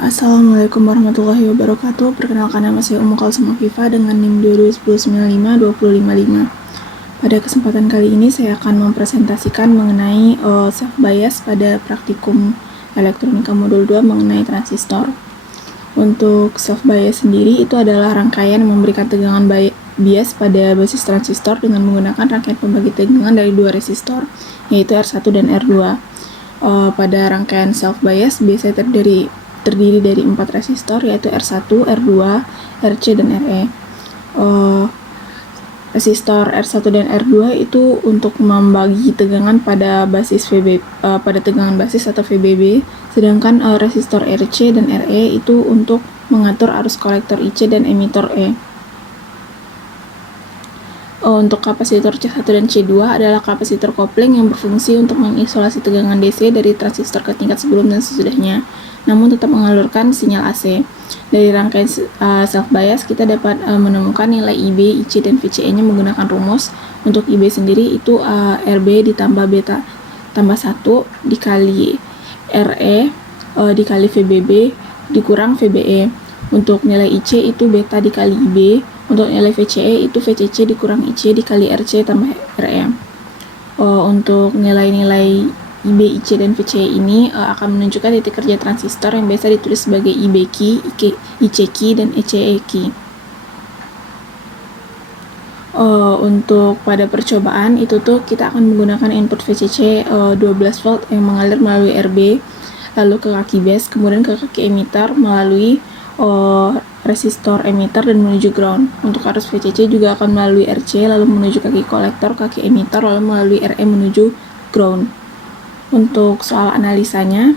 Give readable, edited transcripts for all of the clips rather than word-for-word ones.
Assalamualaikum warahmatullahi wabarakatuh. Perkenalkan, nama saya Ummu Kalsum Afifah dengan NIM 2210952055. Pada kesempatan kali ini saya akan mempresentasikan mengenai self bias pada praktikum elektronika modul 2 mengenai transistor. Untuk self bias sendiri itu adalah rangkaian yang memberikan tegangan bias pada basis transistor dengan menggunakan rangkaian pembagi tegangan dari dua resistor, yaitu R1 dan R2. Pada rangkaian self bias biasanya terdiri dari 4 resistor, yaitu R1, R2, RC, dan RE. Resistor R1 dan R2 itu untuk membagi tegangan pada basis pada tegangan basis atau VBB, sedangkan resistor RC dan RE itu untuk mengatur arus kolektor IC dan emitor E. Untuk kapasitor C1 dan C2 adalah kapasitor kopling yang berfungsi untuk mengisolasi tegangan DC dari transistor ke tingkat sebelum dan sesudahnya, namun tetap mengalurkan sinyal AC. Dari rangkaian self bias kita dapat menemukan nilai IB, IC, dan VCE-nya menggunakan rumus. Untuk IB sendiri itu RB ditambah beta tambah 1 dikali RE dikali VBB dikurang VBE. Untuk nilai IC itu beta dikali IB. Untuk nilai VCE itu VCC dikurang IC dikali RC tambah RE. Untuk nilai-nilai IB, IC, dan VCE ini akan menunjukkan titik kerja transistor yang biasa ditulis sebagai IB key, IC key, dan ECE key. Untuk pada percobaan itu tuh kita akan menggunakan input VCC 12 volt yang mengalir melalui RB, lalu ke kaki base, kemudian ke kaki emitter melalui resistor emitter dan menuju ground. Untuk arus VCC juga akan melalui RC lalu menuju kaki kolektor, kaki emitter, lalu melalui RE menuju ground. Untuk soal analisanya,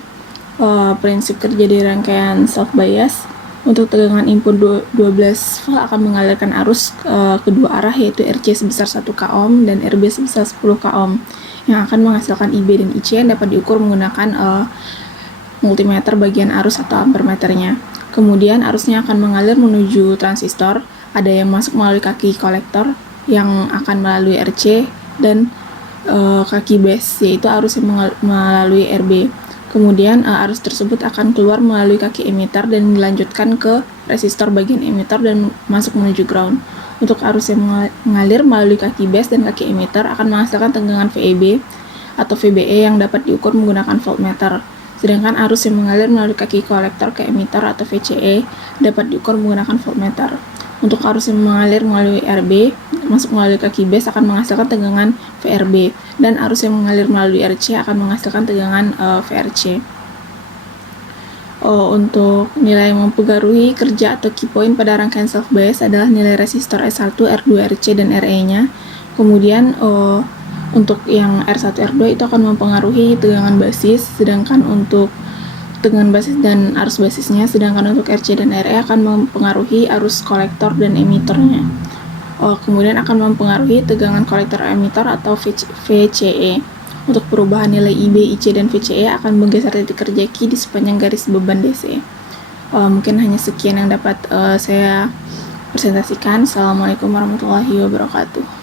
prinsip kerja di rangkaian self bias, untuk tegangan input 12 volt akan mengalirkan arus kedua arah, yaitu RC sebesar 1 k ohm dan RB sebesar 10 k ohm, yang akan menghasilkan IB dan IC yang dapat diukur menggunakan multimeter bagian arus atau ampermeternya. Kemudian arusnya akan mengalir menuju transistor, ada yang masuk melalui kaki kolektor yang akan melalui RC dan kaki base, yaitu arus yang melalui RB. Kemudian arus tersebut akan keluar melalui kaki emitter dan dilanjutkan ke resistor bagian emitter dan masuk menuju ground. Untuk arus yang mengalir melalui kaki base dan kaki emitter akan menghasilkan tegangan VEB atau VBE yang dapat diukur menggunakan voltmeter. Sedangkan arus yang mengalir melalui kaki kolektor ke emitter atau VCE dapat diukur menggunakan voltmeter. Untuk arus yang mengalir melalui RB masuk melalui kaki base akan menghasilkan tegangan VRB, dan arus yang mengalir melalui RC akan menghasilkan tegangan VRC. Untuk nilai yang mempengaruhi kerja atau key point pada rangkaian self bias adalah nilai resistor S1, R2, RC, dan RE-nya. Kemudian untuk yang R1, R2 itu akan mempengaruhi tegangan basis, sedangkan untuk tegangan basis dan arus basisnya, sedangkan untuk RC dan RE akan mempengaruhi arus kolektor dan emiternya. Kemudian akan mempengaruhi tegangan kolektor emitter atau VCE. Untuk perubahan nilai IB, IC, dan VCE akan menggeser titik kerja key di sepanjang garis beban DC. Mungkin hanya sekian yang dapat saya presentasikan. Assalamualaikum warahmatullahi wabarakatuh.